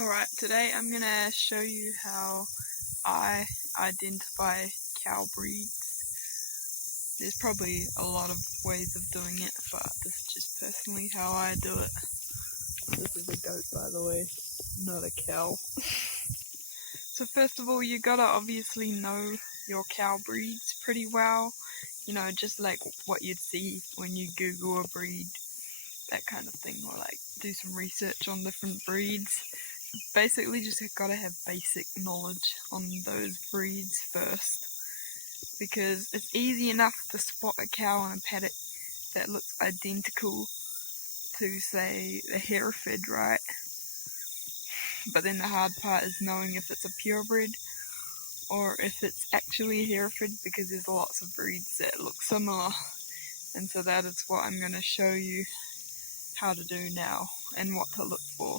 Alright, today I'm gonna show you how I identify cow breeds. There's probably a lot of ways of doing it, but this is just personally how I do it. This is a goat, by the way, not a cow. So first of all, you gotta obviously know your cow breeds pretty well. You know, just like what you'd see when you Google a breed, that kind of thing, or like do some research on different breeds. Basically just gotta have basic knowledge on those breeds first, because it's easy enough to spot a cow on a paddock that looks identical to, say, a Hereford, right? But then the hard part is knowing if it's a purebred or if it's actually a Hereford, because there's lots of breeds that look similar. And so that is what I'm going to show you how to do now and what to look for.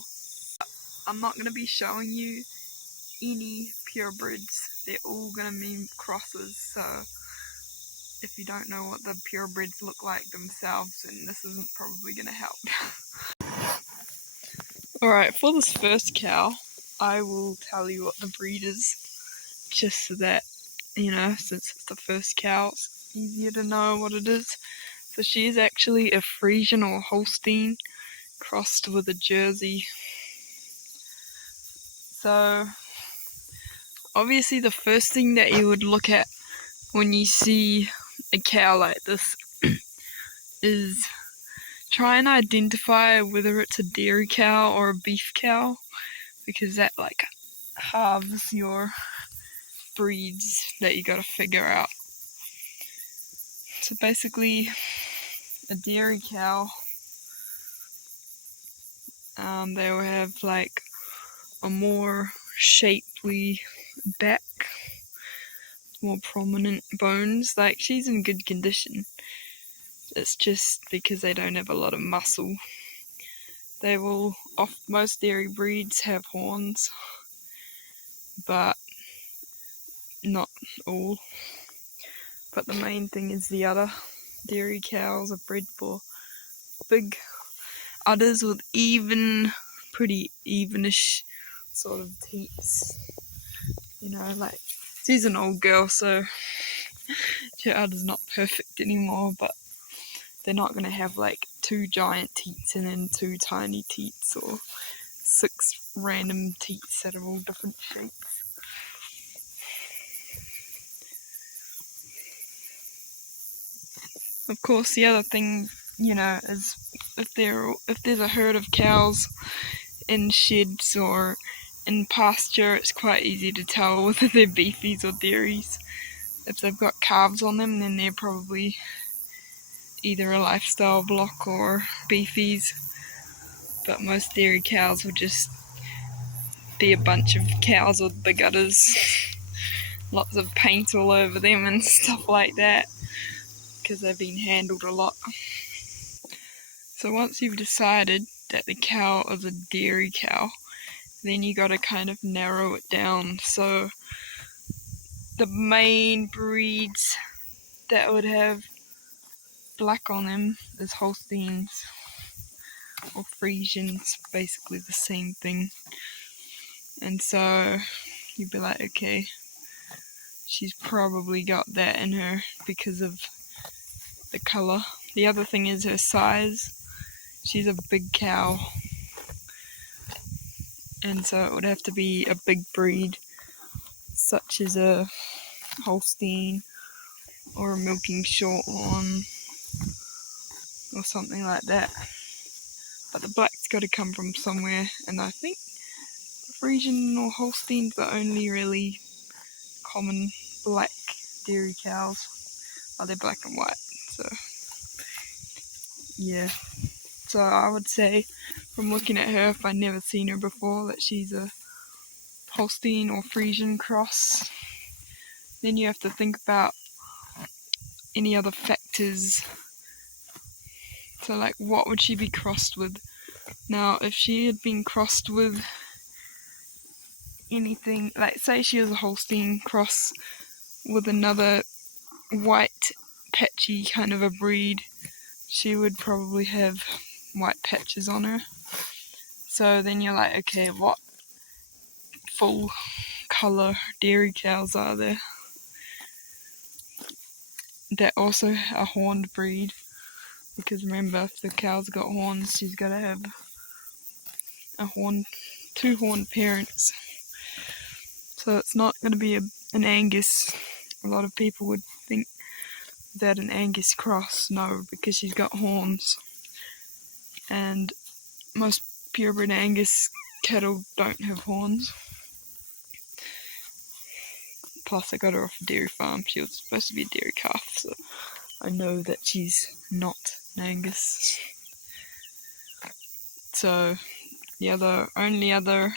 I'm not going to be showing you any purebreds. They're all going to mean crosses, so if you don't know what the purebreds look like themselves, then this isn't probably going to help. Alright, for this first cow, I will tell you what the breed is, just so that, you know, since it's the first cow, it's easier to know what it is. So she is actually a Friesian or Holstein crossed with a Jersey. So obviously the first thing that you would look at when you see a cow like this is try and identify whether it's a dairy cow or a beef cow, because that like halves your breeds that you gotta figure out. So basically a dairy cow, they will have like a more shapely back, more prominent bones. Like, she's in good condition. It's just because they don't have a lot of muscle. They will, most dairy breeds have horns, but not all. But the main thing is the udder. Dairy cows are bred for big udders with pretty evenish sort of teats. You know, like, she's an old girl, so her udder's not perfect anymore, but they're not going to have like 2 giant teats and then 2 tiny teats, or 6 random teats that are all different shapes. Of course, the other thing, you know, is if there's a herd of cows in sheds or in pasture, it's quite easy to tell whether they're beefies or dairies. If they've got calves on them, then they're probably either a lifestyle block or beefies. But most dairy cows will just be a bunch of cows with big udders, lots of paint all over them and stuff like that, because they've been handled a lot. So once you've decided that the cow is a dairy cow, then you gotta kind of narrow it down. So the main breeds that would have black on them is Holsteins or Friesians, basically the same thing. And so you'd be like, okay, she's probably got that in her because of the colour. The other thing is her size. She's a big cow, and so it would have to be a big breed, such as a Holstein or a milking shorthorn or something like that. But the black's got to come from somewhere, and I think Friesian or Holstein's the only really common black dairy cows. Well, they're black and white, so yeah. So I would say, from looking at her, if I'd never seen her before, that she's a Holstein or Friesian cross. Then you have to think about any other factors. So like, what would she be crossed with? Now, if she had been crossed with anything, like say she was a Holstein cross with another white patchy kind of a breed, she would probably have white patches on her. So then you're like, okay, what full colour dairy cows are there that also are horned breed, because remember, if the cow's got horns, she's got to have two horned parents. So it's not going to be an Angus. A lot of people would think that an Angus cross. No, because she's got horns. And most purebred Angus cattle don't have horns. Plus I got her off a dairy farm. She was supposed to be a dairy calf, so I know that she's not an Angus. So yeah, the only other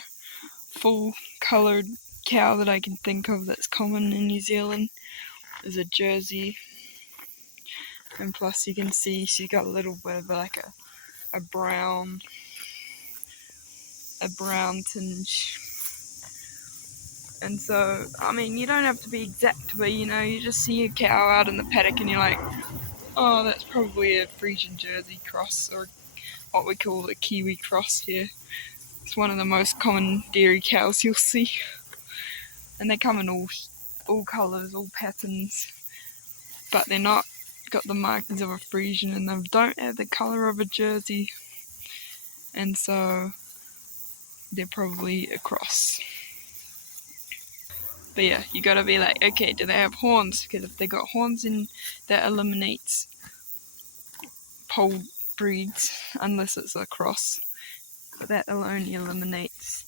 full coloured cow that I can think of that's common in New Zealand is a Jersey. And plus you can see she's got a little bit of like a brown tinge. And so, I mean, you don't have to be exact, but you know, you just see a cow out in the paddock and you're like, oh, that's probably a Friesian Jersey cross, or what we call a Kiwi cross here. It's one of the most common dairy cows you'll see. And they come in all colours, all patterns, but they're not got the markings of a Friesian, and they don't have the colour of a Jersey, and so they're probably a cross. But yeah, you gotta be like, okay, do they have horns? Because if they got horns, then that eliminates polled breeds, unless it's a cross. But that only eliminates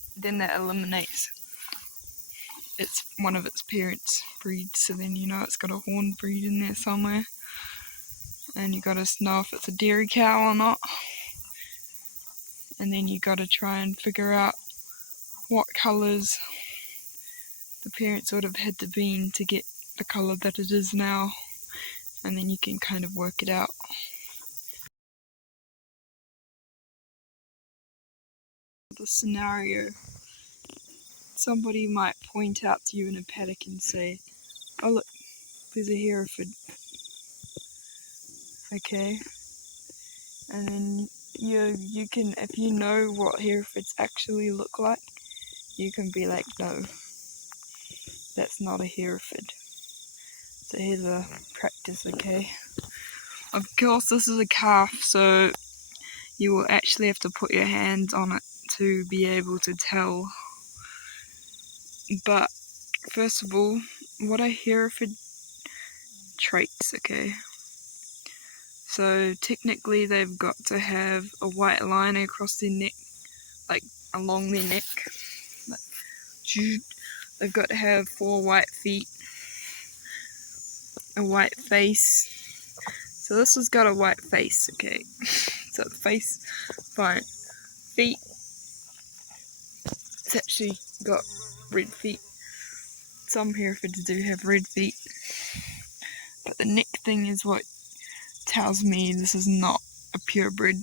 it's one of its parents' breeds, so then you know it's got a horn breed in there somewhere. And you gotta know if it's a dairy cow or not. And then you gotta try and figure out what colours the parents would have had to be to get the colour that it is now. And then you can kind of work it out. The scenario, somebody might point out to you in a paddock and say, oh look, there's a Hereford. Okay, and then you can, if you know what Herefords actually look like, you can be like, no, that's not a Hereford. So here's a practice, okay? Of course this is a calf, so you will actually have to put your hands on it to be able to tell. But first of all, what are Hereford traits, okay? So technically they've got to have a white line across their neck, like along their neck. They've got to have 4 white feet, a white face. So this has got a white face, okay? So the face, fine. Feet, it's actually got red feet. Some Herefords do have red feet. But the neck thing is what tells me this is not a purebred.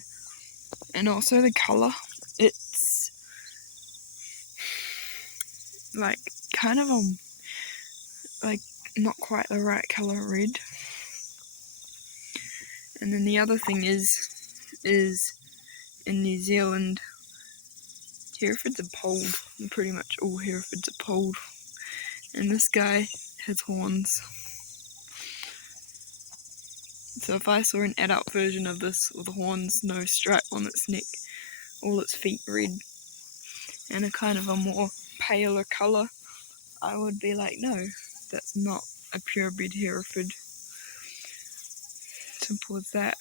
And also the colour. It's like kind of like not quite the right colour red. And then the other thing is in New Zealand, Herefords are polled. Pretty much all Herefords are polled. And this guy has horns. So if I saw an adult version of this with horns, no stripe on its neck, all its feet red, and a kind of a more paler colour, I would be like, no, that's not a purebred Hereford. Simple as that.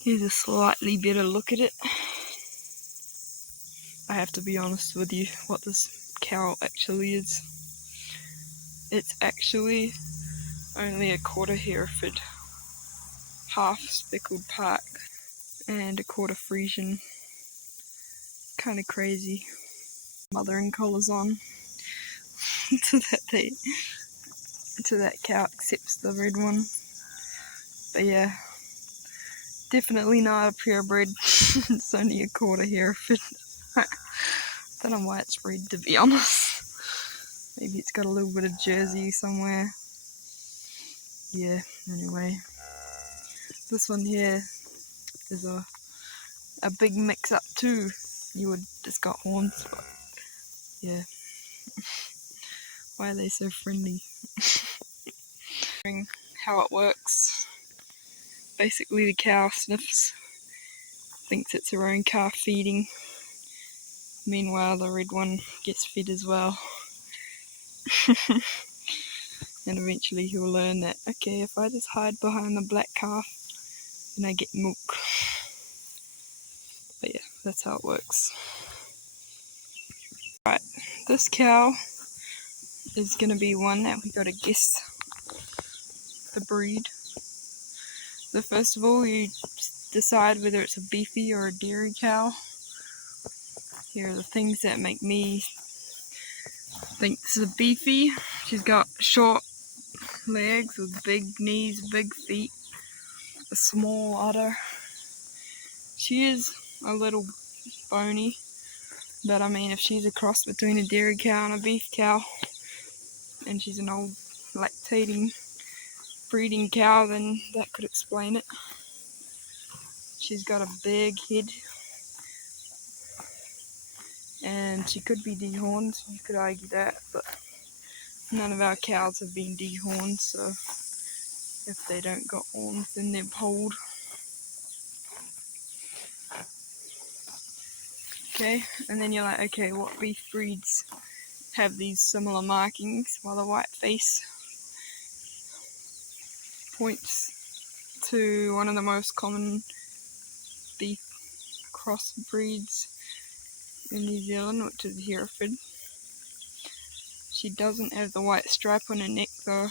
Here's a slightly better look at it. I have to be honest with you what this cow actually is. It's actually only a quarter Hereford, half speckled Park, and a quarter Friesian. Kind of crazy. Mothering collars on so that cow accepts the red one. But yeah, definitely not a purebred. It's only a quarter Hereford. Don't know why it's red, to be honest. Maybe it's got a little bit of Jersey somewhere. Yeah, anyway. This one here is a big mix up too. It's got horns, but Yeah. Why are they so friendly? How it works. Basically the cow sniffs, thinks it's her own calf feeding. Meanwhile the red one gets fed as well. And eventually he'll learn that, okay, if I just hide behind the black calf, then I get milk. But yeah, that's how it works. Right, this cow is going to be one that we got to guess the breed. So first of all, you decide whether it's a beefy or a dairy cow. Here are the things that make me think this is a beefy. She's got short legs with big knees, big feet, a small udder. She is a little bony, but I mean if she's a cross between a dairy cow and a beef cow, and she's an old lactating breeding cow, then that could explain it. She's got a big head, and she could be dehorned. You could argue that, but none of our cows have been dehorned, so if they don't got horns, then they're polled. Okay, and then you're like, okay, what beef breeds have these similar markings? Well, the white face points to one of the most common beef cross breeds in New Zealand, which is Hereford. She doesn't have the white stripe on her neck though,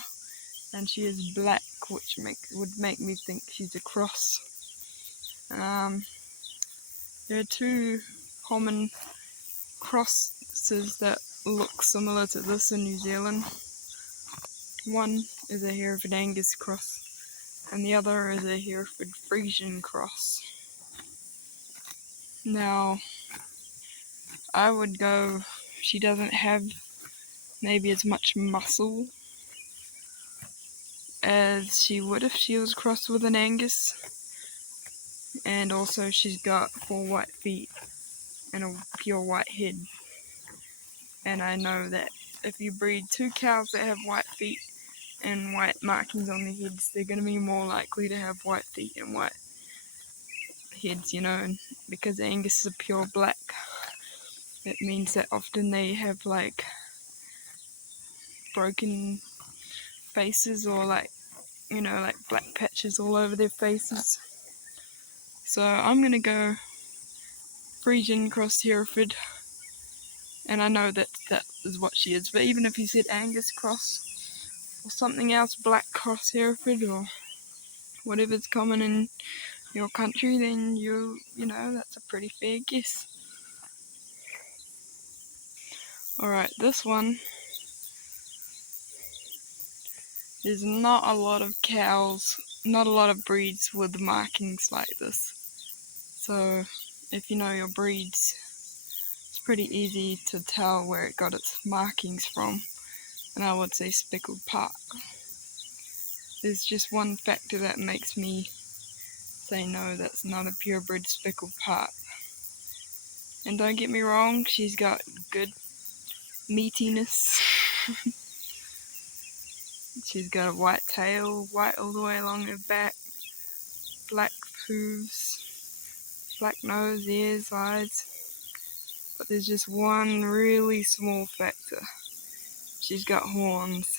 and she is black, which would make me think she's a cross. There are two common crosses that look similar to this in New Zealand. One is a Hereford Angus cross, and the other is a Hereford Friesian cross. Now, I would go, she doesn't have maybe as much muscle as she would if she was crossed with an Angus, and also she's got 4 white feet and a pure white head. And I know that if you breed 2 cows that have white feet and white markings on their heads, they're going to be more likely to have white feet and white heads, you know, and because Angus is a pure black, it means that often they have like broken faces, or like, you know, like black patches all over their faces. So I'm gonna go Friesian cross Hereford, and I know that that is what she is, but even if you said Angus cross or something else, black cross Hereford or whatever's common in your country, then you know, that's a pretty fair guess. Alright, this one, there's not a lot of cows, not a lot of breeds with markings like this. So if you know your breeds, it's pretty easy to tell where it got its markings from, and I would say Speckled Park. There's just one factor that makes me say no, that's not a purebred Speckled Park. And don't get me wrong, she's got good meatiness. She's got a white tail, white all the way along her back, black hooves, black nose, ears, eyes. But there's just one really small factor. She's got horns,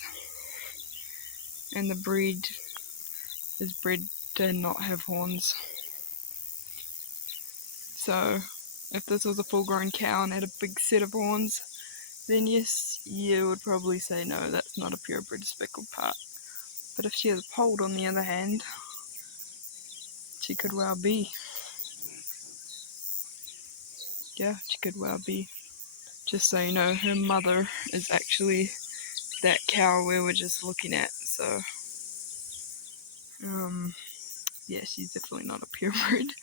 and the breed is bred to not have horns. So if this was a full-grown cow and had a big set of horns, then yes, you would probably say no, that's not a purebred Speckled Park. But if she is polled, on the other hand, she could well be. Yeah, she could well be. Just so you know, her mother is actually that cow we were just looking at, so yeah, she's definitely not a purebred.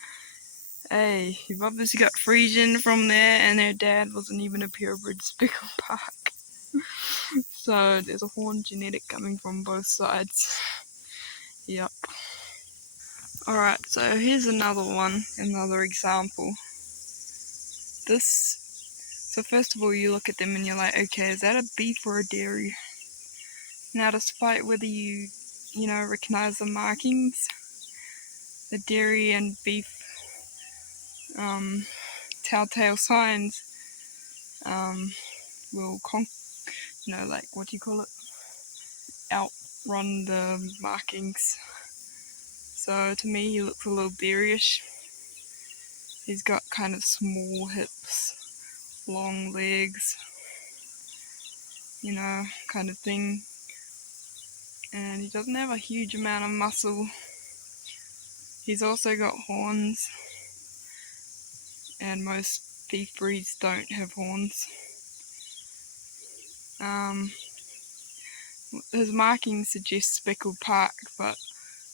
Hey, you've obviously got Friesian from there, and her dad wasn't even a purebred Speckled Park. So there's a horn genetic coming from both sides. Yep. Alright, so here's another one, another example. This So first of all, you look at them and you're like, okay, is that a beef or a dairy? Now, despite whether you recognize the markings, the dairy and beef telltale signs will like, what do you call it? Outrun the markings. So to me, he looks a little bearish. He's got kind of small hips, long legs, kind of thing. And he doesn't have a huge amount of muscle. He's also got horns, and most beef breeds don't have horns. His markings suggest speckled park, but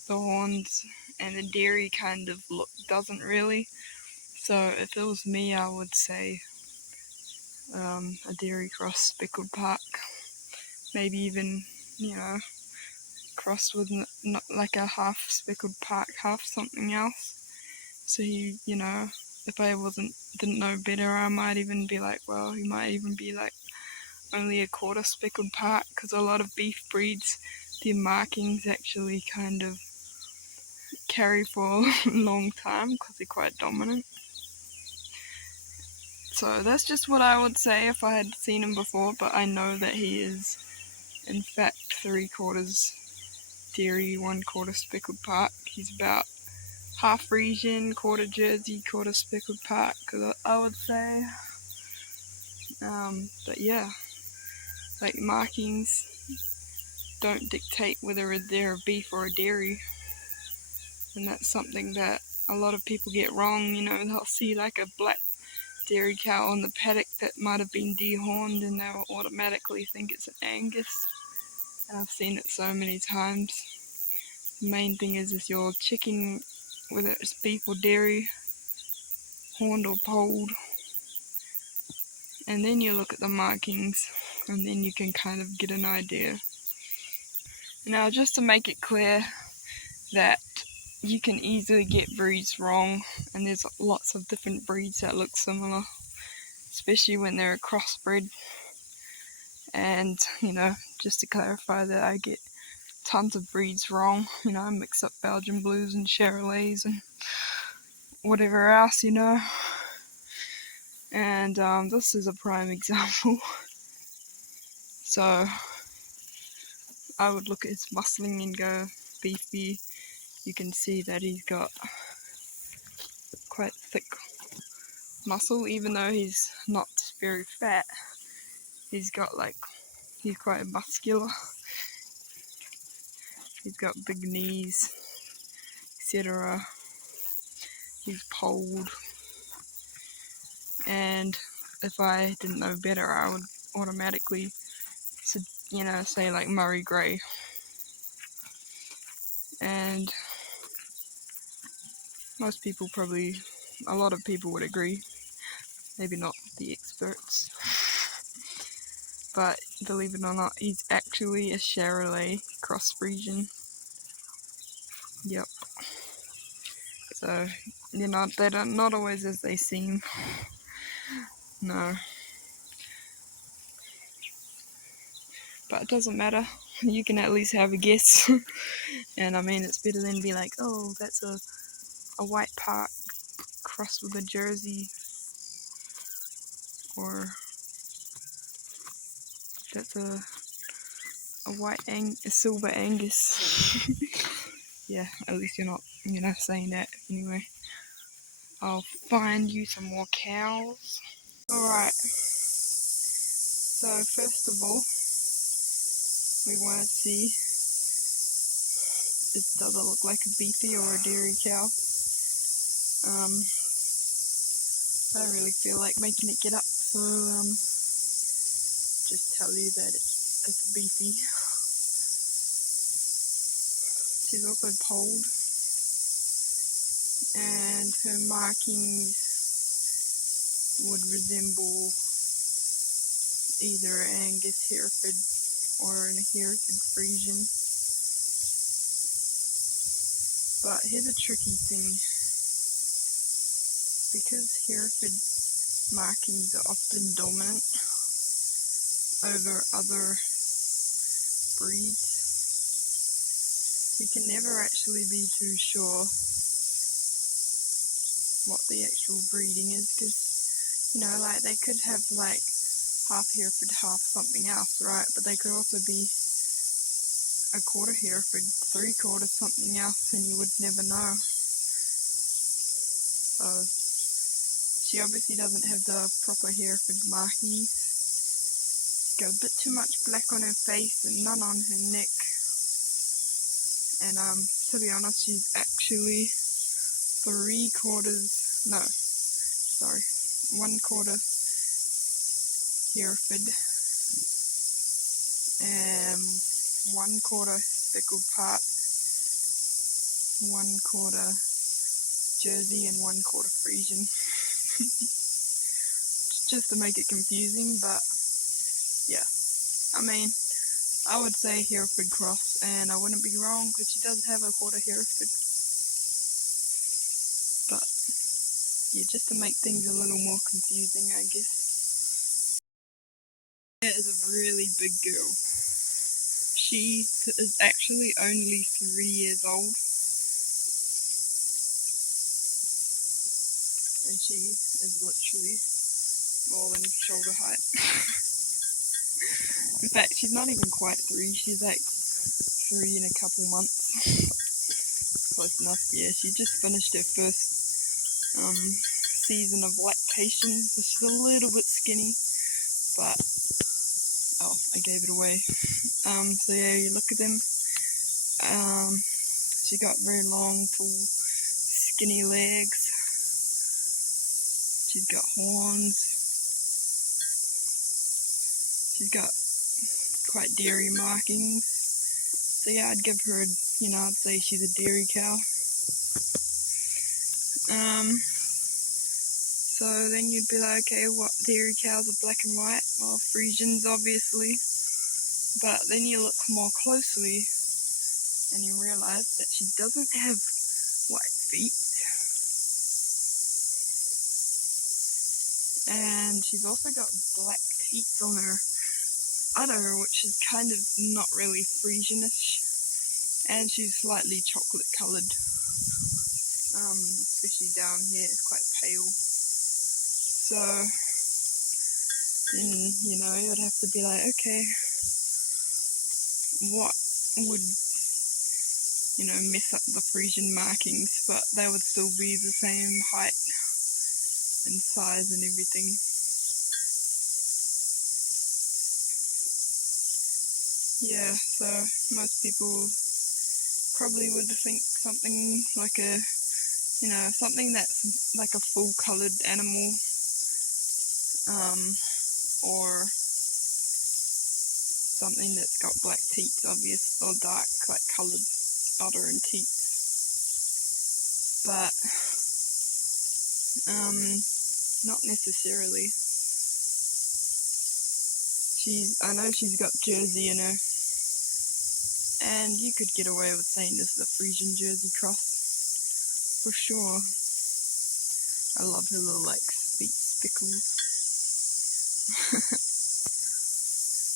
the horns and the dairy kind of look doesn't really. So if it was me, I would say a dairy cross speckled park, maybe even crossed with not like a half speckled park, half something else. So if I didn't know better, I might even be like, well, he might even be like only a quarter speckled park, because a lot of beef breeds, their markings actually kind of carry for a long time because they're quite dominant. So that's just what I would say if I had seen him before, but I know that he is in fact 3/4 dairy, 1/4 speckled park. He's about half Friesian, quarter Jersey, quarter speckled park, I would say. But yeah, like, markings don't dictate whether they're a beef or a dairy, and that's something that a lot of people get wrong. They'll see like a black dairy cow on the paddock that might have been dehorned, and they'll automatically think it's an Angus, and I've seen it so many times. The main thing is you're checking whether it's beef or dairy, horned or polled, and then you look at the markings, and then you can kind of get an idea. Now, just to make it clear that you can easily get breeds wrong, and there's lots of different breeds that look similar, especially when they're a crossbred. And just to clarify that I get tons of breeds wrong. I mix up Belgian Blues and Charolais and whatever else, and this is a prime example. So I would look at his muscling and go beefy. You can see that he's got quite thick muscle, even though he's not very fat. He's quite muscular. He's got big knees, etc. He's polled, and if I didn't know better, I would automatically say like Murray Grey. And a lot of people would agree, maybe not the experts, but believe it or not, he's actually a Charolais cross Friesian. Yep. So they're not always as they seem. No. But it doesn't matter. You can at least have a guess. And I mean, it's better than be like, oh, that's a white park crossed with a Jersey, or that's a silver Angus. Yeah, at least you're not saying that. Anyway, I'll find you some more cows. Alright, so first of all, we want to see, does it look like a beefy or a dairy cow? I don't really feel like making it get up, so just tell you that it's beefy. She's also polled, and her markings would resemble either an Angus Hereford or an Hereford Friesian. But here's a tricky thing. Because Hereford markings are often dominant over other breeds. You can never actually be too sure what the actual breeding is, because, you know, like they could have like half Hereford, half something else, right? But they could also be a quarter Hereford, 3/4 something else, and you would never know. So she obviously doesn't have the proper Hereford markings. She's got a bit too much black on her face and none on her neck. And to be honest, she's actually 1/4 Hereford and 1/4 speckled part, 1/4 Jersey and 1/4 Friesian. Just to make it confusing, but yeah, I mean, I would say Hereford cross, and I wouldn't be wrong because she does have a quarter Hereford. But yeah, just to make things a little more confusing, I guess. That is a really big girl. She is actually only 3 years old, and she is literally more than shoulder height. In fact, she's not even quite 3, she's like 3 in a couple months. Close enough, yeah. She just finished her first season of lactation, so she's a little bit skinny, but oh, I gave it away. So yeah, you look at them. She got very long, full, skinny legs. She's got horns. She's got quite dairy markings. So yeah, I'd give her, I'd say she's a dairy cow. So then you'd be like, okay, what dairy cows are black and white? Well, Friesians obviously. But then you look more closely and you realise that she doesn't have white feet. And she's also got black teeth on her udder, which is kind of not really Friesianish. And she's slightly chocolate coloured. Especially down here, it's quite pale. So then, you'd have to be like, okay, what would, mess up the Friesian markings, but they would still be the same height and size and everything. Yeah, so most people probably would think something like something that's like a full coloured animal, or something that's got black teeth, obvious, or dark, like coloured udder and teeth. But not necessarily. I know she's got Jersey in her, and you could get away with saying this is a Friesian Jersey cross, for sure. I love her little, spickles.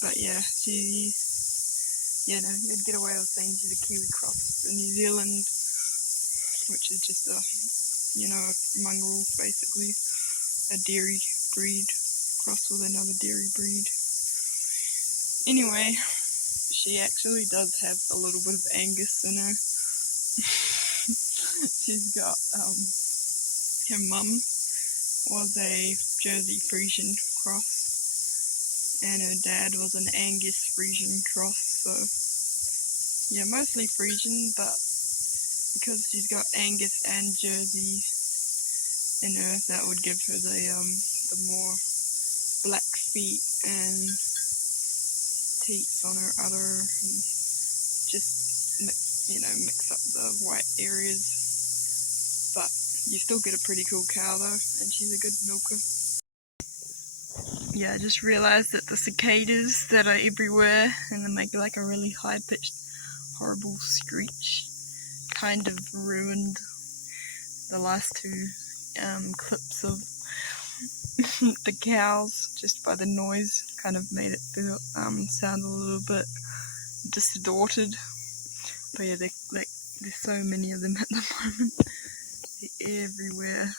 But yeah, you'd get away with saying she's a Kiwi cross. In New Zealand, which is just a mongrel, basically, a dairy breed crossed with another dairy breed. Anyway, she actually does have a little bit of Angus in her. She's got, her mum was a Jersey Friesian cross, and her dad was an Angus Friesian cross, so yeah, mostly Friesian, but because she's got Angus and Jersey in her, that would give her the more black feet and teeth on her udder, and just mix up the white areas. But you still get a pretty cool cow though, and she's a good milker. Yeah, I just realised that the cicadas that are everywhere and they make like a really high-pitched, horrible screech kind of ruined the last 2 clips of the cows, just by the noise, kind of made it feel, sound a little bit distorted. But yeah, there's so many of them at the moment. They're everywhere.